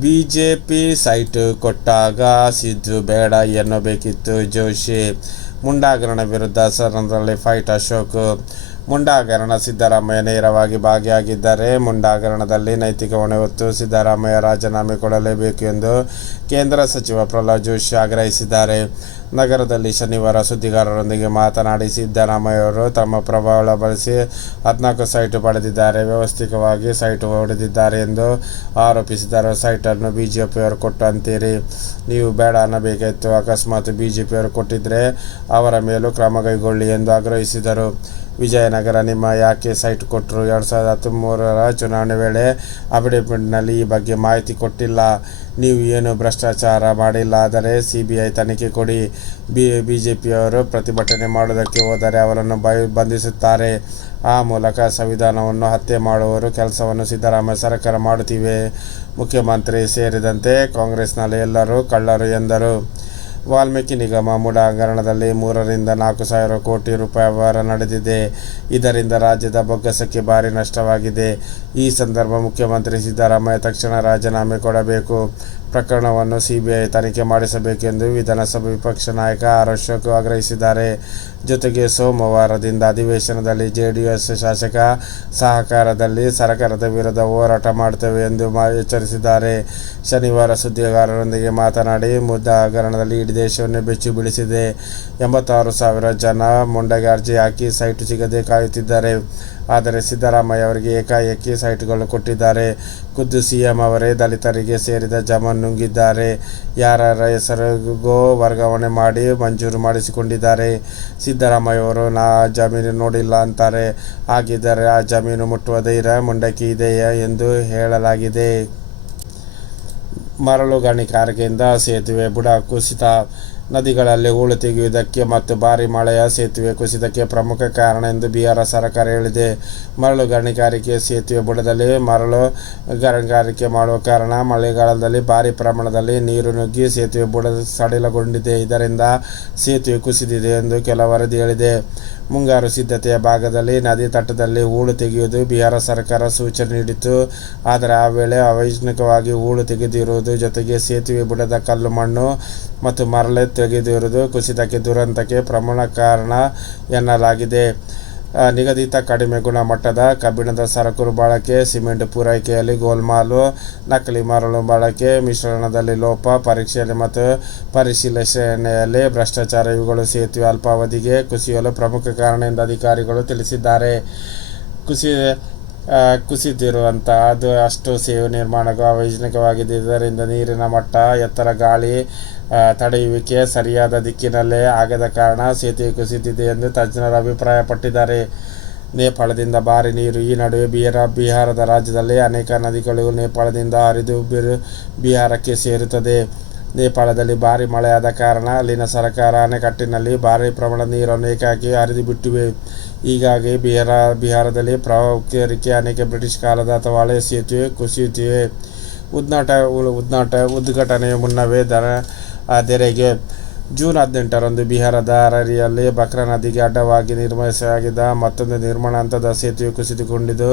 BJP site ಕೊಟ್ಟಾಗ ಸಿದ್ದು ಬೇಡ ಎನ್ನಬೇಕಿತ್ತು ಜೋಶಿ. ಮುಂಡಾಗರಣ ವಿರುದ್ಧ ಸದನದಲ್ಲಿ ಫೈಟ್ ಅಶೋಕ್. ಮುಂಡಾಗರಣ ಸಿದ್ದರಾಮಯ್ಯ ನೇರವಾಗಿ ಭಾಗಿಯಾಗಿದ್ದರೆ. ಮುಂಡಾಗರಣದಲ್ಲಿ ನೈತಿಕ ಹೊಣೆ ಹೊತ್ತು ಸಿದ್ದರಾಮಯ್ಯ ರಾಜೀನಾಮೆ ಕೊಡಲೇಬೇಕು ಎಂದು ಕೇಂದ್ರ ಸಚಿವ ಪ್ರಹ್ಲಾದ್ ಜೋಶಿ ಆಗ್ರಹಿಸಿದ್ದಾರೆ. ನಗರದಲ್ಲಿ ಶನಿವಾರ ಸುದ್ದಿಗಾರರೊಂದಿಗೆ ಮಾತನಾಡಿ ಸಿದ್ದರಾಮಯ್ಯ ಅವರು ತಮ್ಮ ಪ್ರಭಾವ ಬಳಸಿ ಹದಿನಾಲ್ಕು ಸೈಟು ಪಡೆದಿದ್ದಾರೆ. ವ್ಯವಸ್ಥಿತವಾಗಿ ಸೈಟು ಹೊಡೆದಿದ್ದಾರೆ ಎಂದು ಆರೋಪಿಸಿದರು. ಸೈಟನ್ನು ಬಿಜೆಪಿಯವರು ಕೊಟ್ಟು ಅಂತೀರಿ. ನೀವು ಬೇಡ ಅನ್ನಬೇಕಿತ್ತು ಅಕಸ್ಮಾತ್ ಬಿಜೆಪಿಯವರು ಕೊಟ್ಟಿದ್ದರೆ ಅವರ ಮೇಲೂ ಕ್ರಮ ಕೈಗೊಳ್ಳಿ ಎಂದು ಆಗ್ರಹಿಸಿದರು. ವಿಜಯನಗರ ನಿಮ್ಮ ಯಾಕೆ ಸೈಟ್ ಕೊಟ್ಟರು ಎರಡು ಸಾವಿರದ ಹತ್ತೊಂಬರ ಚುನಾವಣೆ ವೇಳೆ ಅಫಿಡವಿಟ್ನಲ್ಲಿ ಈ ಬಗ್ಗೆ ಮಾಹಿತಿ ಕೊಟ್ಟಿಲ್ಲ. ನೀವು ಏನು ಭ್ರಷ್ಟಾಚಾರ ಮಾಡಿಲ್ಲ ಆದರೆ ಸಿ ತನಿಖೆ ಕೊಡಿ. ಬಿ ಬಿ ಜೆ ಪಿಯವರು ಪ್ರತಿಭಟನೆ ಮಾಡೋದಕ್ಕೆ ಹೋದರೆ ಅವರನ್ನು ಬೈ, ಬಂಧಿಸುತ್ತಾರೆ. ಆ ಮೂಲಕ ಸಂವಿಧಾನವನ್ನು ಹತ್ಯೆ ಮಾಡುವವರು ಕೆಲಸವನ್ನು ಸಿದ್ದರಾಮಯ್ಯ ಸರ್ಕಾರ ಮಾಡುತ್ತಿವೆ. ಮುಖ್ಯಮಂತ್ರಿ ಸೇರಿದಂತೆ ಕಾಂಗ್ರೆಸ್ನಲ್ಲಿ ಎಲ್ಲರೂ ಕಳ್ಳರು ಎಂದರು. ವಾಲ್ಮೀಕಿ ನಿಗಮ ಮೂಡಾಂಗಣದಲ್ಲಿ ಮೂರರಿಂದ ನಾಲ್ಕು ಸಾವಿರ ಕೋಟಿ ರೂಪಾಯಿ ವ್ಯವಹಾರ ನಡೆದಿದೆ. ಇದರಿಂದ ರಾಜ್ಯದ ಬೊಕ್ಕಸಕ್ಕೆ ಭಾರಿ ನಷ್ಟವಾಗಿದೆ. ಈ ಸಂದರ್ಭ ಮುಖ್ಯಮಂತ್ರಿ ಸಿದ್ದರಾಮಯ್ಯ ತಕ್ಷಣ ರಾಜೀನಾಮೆ ಕೊಡಬೇಕು. ಪ್ರಕರಣವನ್ನು ಸಿಬಿಐ ತನಿಖೆ ಮಾಡಿಸಬೇಕೆಂದು ವಿಧಾನಸಭೆ ವಿಪಕ್ಷ ನಾಯಕ ಆರ್ ಅಶೋಕ್ ಆಗ್ರಹಿಸಿದ್ದಾರೆ. ಜೊತೆಗೆ ಸೋಮವಾರದಿಂದ ಅಧಿವೇಶನದಲ್ಲಿ ಜೆಡಿಎಸ್ ಶಾಸಕ ಸಹಕಾರದಲ್ಲಿ ಸರ್ಕಾರದ ವಿರುದ್ಧ ಹೋರಾಟ ಮಾಡುತ್ತೇವೆ ಎಂದು ಎಚ್ಚರಿಸಿದ್ದಾರೆ. ಶನಿವಾರ ಸುದ್ದಿಗಾರರೊಂದಿಗೆ ಮಾತನಾಡಿ ಮುದ್ದ ಹಗರಣದಲ್ಲಿ ಇಡೀ ದೇಶವನ್ನು ಬೆಚ್ಚಿ ಬೀಳಿಸಿದೆ. ಎಂಬತ್ತಾರು ಸಾವಿರ ಜನ ಮುಂಡಗೆ ಅರ್ಜಿ ಹಾಕಿ ಸೈಟು ಸಿಗದೆ ಕಾಯುತ್ತಿದ್ದಾರೆ. ಆದರೆ ಸಿದ್ದರಾಮಯ್ಯ ಅವರಿಗೆ ಏಕಾಏಕಿ ಸೈಟ್ಗಳು ಕೊಟ್ಟಿದ್ದಾರೆ. ಖುದ್ದು ಸಿಎಂ ಅವರೇ ದಲಿತರಿಗೆ ಸೇರಿದ ಜಮನ್ ನುಂಗಿದ್ದಾರೆ. ಯಾರ್ಯಾರ ಹೆಸರಿಗೂ ವರ್ಗಾವಣೆ ಮಾಡಿ ಮಂಜೂರು ಮಾಡಿಸಿಕೊಂಡಿದ್ದಾರೆ. ಸಿದ್ದರಾಮಯ್ಯ ಅವರು ನಾ ಜಮೀನು ನೋಡಿಲ್ಲ ಅಂತಾರೆ. ಹಾಗಿದ್ದರೆ ಆ ಜಮೀನು ಮುಟ್ಟುವ ಧೈರ್ಯ ಮುಂಡಕ್ಕಿ ಇದೆಯಾ ಎಂದು ಹೇಳಲಾಗಿದೆ. ಮರಳು ಗಣಿಗಾರಿಕೆಯಿಂದ ಸೇತುವೆ ಬುಡ ಕುಸಿತ ನದಿಗಳಲ್ಲಿ ಹೂಳು ತೆಗೆಯುವುದಕ್ಕೆ ಮತ್ತು ಭಾರಿ ಮಳೆಯ ಸೇತುವೆ ಕುಸಿತಕ್ಕೆ ಪ್ರಮುಖ ಕಾರಣ ಎಂದು ಬಿಹಾರ ಸರ್ಕಾರ ಹೇಳಿದೆ. ಮರಳು ಗಣಿಗಾರಿಕೆ ಸೇತುವೆ ಬುಡದಲ್ಲಿ ಮರಳು ಗಣಿಗಾರಿಕೆ ಮಾಡುವ ಕಾರಣ ಮಳೆಗಾಲದಲ್ಲಿ ಭಾರಿ ಪ್ರಮಾಣದಲ್ಲಿ ನೀರು ನುಗ್ಗಿ ಸೇತುವೆ ಬುಡ ಸಡಿಲಗೊಂಡಿದೆ. ಇದರಿಂದ ಸೇತುವೆ ಕುಸಿದಿದೆ ಎಂದು ಕೆಲ ವರದಿ ಹೇಳಿದೆ. ಮುಂಗಾರು ಸಿದ್ಧತೆಯ ಭಾಗದಲ್ಲಿ ನದಿ ತಟದಲ್ಲಿ ಹೂಳು ತೆಗೆಯುವುದು ಬಿಹಾರ ಸರ್ಕಾರ ಸೂಚನೆ ನೀಡಿತ್ತು. ಆದರೆ ಆ ವೇಳೆ ಅವೈಜ್ಞಾನಿಕವಾಗಿ ಹೂಳು ತೆಗೆದಿರುವುದು ಜೊತೆಗೆ ಸೇತುವೆ ಬುಡದ ಕಲ್ಲು ಮಣ್ಣು ಮತ್ತು ಮರಳೆ ತೆಗೆದಿರುವುದು ಕುಸಿತಕ್ಕೆ ದುರಂತಕ್ಕೆ ಪ್ರಮುಖ ಕಾರಣ ಎನ್ನಲಾಗಿದೆ. ನಿಗದಿತ ಕಡಿಮೆ ಗುಣಮಟ್ಟದ ಕಬ್ಬಿಣದ ಸರಕು ಬಳಕೆ ಸಿಮೆಂಟ್ ಪೂರೈಕೆಯಲ್ಲಿ ಗೋಲ್ಮಾಲು, ನಕಲಿ ಮರಳು ಬಳಕೆ ಮಿಶ್ರಣದಲ್ಲಿ ಲೋಪ ಪರೀಕ್ಷೆಯಲ್ಲಿ ಮತ್ತು ಪರಿಶೀಲನೆಯಲ್ಲಿ ಭ್ರಷ್ಟಾಚಾರ ಇವುಗಳು ಸೇತುವೆ ಅಲ್ಪಾವಧಿಗೆ ಕುಸಿಯಲು ಪ್ರಮುಖ ಕಾರಣ ಎಂದು ಅಧಿಕಾರಿಗಳು ತಿಳಿಸಿದ್ದಾರೆ. ಕುಸಿ ಕುಸಿದಿರುವಂಥ ಅದು ಅಷ್ಟು ಸೇವೆ ನಿರ್ಮಾಣಕ್ಕೂ ಅವೈಜ್ಞಾನಿಕವಾಗಿದೆ ಇದರಿಂದ ನೀರಿನ ಮಟ್ಟ, ಎತ್ತರ ಗಾಳಿ ತಡೆಯುವಿಕೆ ಸರಿಯಾದ ದಿಕ್ಕಿನಲ್ಲೇ ಆಗದ ಕಾರಣ ಸೇತುವೆ ಕುಸಿದಿದೆ ಎಂದು ತಜ್ಞರು ಅಭಿಪ್ರಾಯಪಟ್ಟಿದ್ದಾರೆ. ನೇಪಾಳದಿಂದ ಭಾರಿ ನೀರು ಈ ನಡುವೆ ಬಿಹಾರ ಬಿಹಾರದ ರಾಜ್ಯದಲ್ಲಿ ಅನೇಕ ನದಿಗಳು ನೇಪಾಳದಿಂದ ಹರಿದು ಬಿರು, ಬಿಹಾರಕ್ಕೆ ಸೇರುತ್ತದೆ. ನೇಪಾಳದಲ್ಲಿ ಭಾರಿ ಮಳೆಯಾದ ಕಾರಣ ಅಲ್ಲಿನ ಸರ್ಕಾರ ಅಣೆಕಟ್ಟಿನಲ್ಲಿ ಭಾರಿ ಪ್ರಮಾಣದ ನೀರನ್ನು ಏಕಾಕಿ ಹರಿದು ಬಿಟ್ಟಿವೆ ಹೀಗಾಗಿ ಬಿಹಾರ, ಬಿಹಾರದಲ್ಲಿ ಪ್ರವಾಹಕ್ಕೆ ಅನೇಕ ಬ್ರಿಟಿಷ್ ಕಾಲದ ಅಥವಾ ಹಳೆ ಸೇತುವೆ ಕುಸಿಯುತ್ತಿವೆ. ಉದ್ನಾಟ ಉದ್ನಾಟ ಉದ್ಘಾಟನೆಯ ಮುನ್ನವೇ ದರ ತೆರೆಗೆ ಜೂನ್ ಹದಿನೆಂಟರಂದು ಬಿಹಾರದ ಅರರಿಯಲ್ಲಿ ಬಕ್ರಾ ನದಿಗೆ ಅಡ್ಡವಾಗಿ ನಿರ್ಮಿಸಲಾಗಿದ್ದ ಮತ್ತೊಂದು ನಿರ್ಮಾಣ ಹಂತದ ಸೇತುವೆ ಕುಸಿದುಕೊಂಡಿದ್ದು,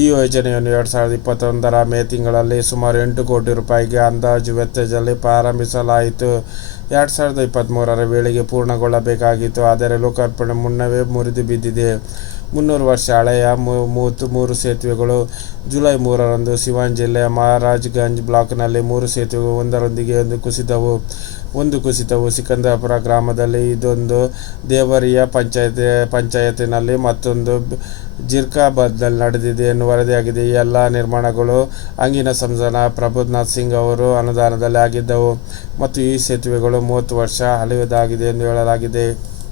ಈ ಯೋಜನೆಯನ್ನು ಎರಡು ಸಾವಿರದ ಇಪ್ಪತ್ತೊಂದರ ಮೇ ತಿಂಗಳಲ್ಲಿ ಸುಮಾರು ಎಂಟು ಕೋಟಿ ರೂಪಾಯಿಗೆ ಅಂದಾಜು ವೆಚ್ಚದಲ್ಲಿ ಪ್ರಾರಂಭಿಸಲಾಯಿತು. ಎರಡು ಸಾವಿರದ ಇಪ್ಪತ್ತ್ಮೂರರ ವೇಳೆಗೆ ಪೂರ್ಣಗೊಳ್ಳಬೇಕಾಗಿತ್ತು, ಆದರೆ ಲೋಕಾರ್ಪಣೆ ಮುನ್ನವೇ ಮುರಿದು ಬಿದ್ದಿದೆ. ಮುನ್ನೂರು ವರ್ಷ ಹಳೆಯ ಮೂವತ್ತು ಮೂರು ಸೇತುವೆಗಳು ಜುಲೈ ಮೂರರಂದು ಸಿವಾನ್ ಜಿಲ್ಲೆಯ ಮಹಾರಾಜ್ಗಂಜ್ ಬ್ಲಾಕ್ನಲ್ಲಿ ಮೂರು ಸೇತುವೆ ಒಂದರೊಂದಿಗೆ ಒಂದು ಕುಸಿದವು. ಒಂದು ಕುಸಿತವು ಸಿಕಂದಪುರ ಗ್ರಾಮದಲ್ಲಿ ಇದೊಂದು ದೇವರಿಯ ಪಂಚಾಯತ್, ಪಂಚಾಯತಿನಲ್ಲಿ ಮತ್ತೊಂದು ಜಿರ್ಕಾಬಾದ್ನಲ್ಲಿ ನಡೆದಿದೆ ಎನ್ನುವ ವರದಿಯಾಗಿದೆ. ಈ ಎಲ್ಲ ನಿರ್ಮಾಣಗಳು ಅಂಗಿನ ಸಂಸದ ಪ್ರಬೋಧ್ನಾಥ್ ಸಿಂಗ್ ಅವರು ಅನುದಾನದಲ್ಲಿ ಆಗಿದ್ದವು ಮತ್ತು ಈ ಸೇತುವೆಗಳು ಮೂವತ್ತು ವರ್ಷ ಹಳೆಯದಾಗಿದೆ ಎಂದು ಹೇಳಲಾಗಿದೆ.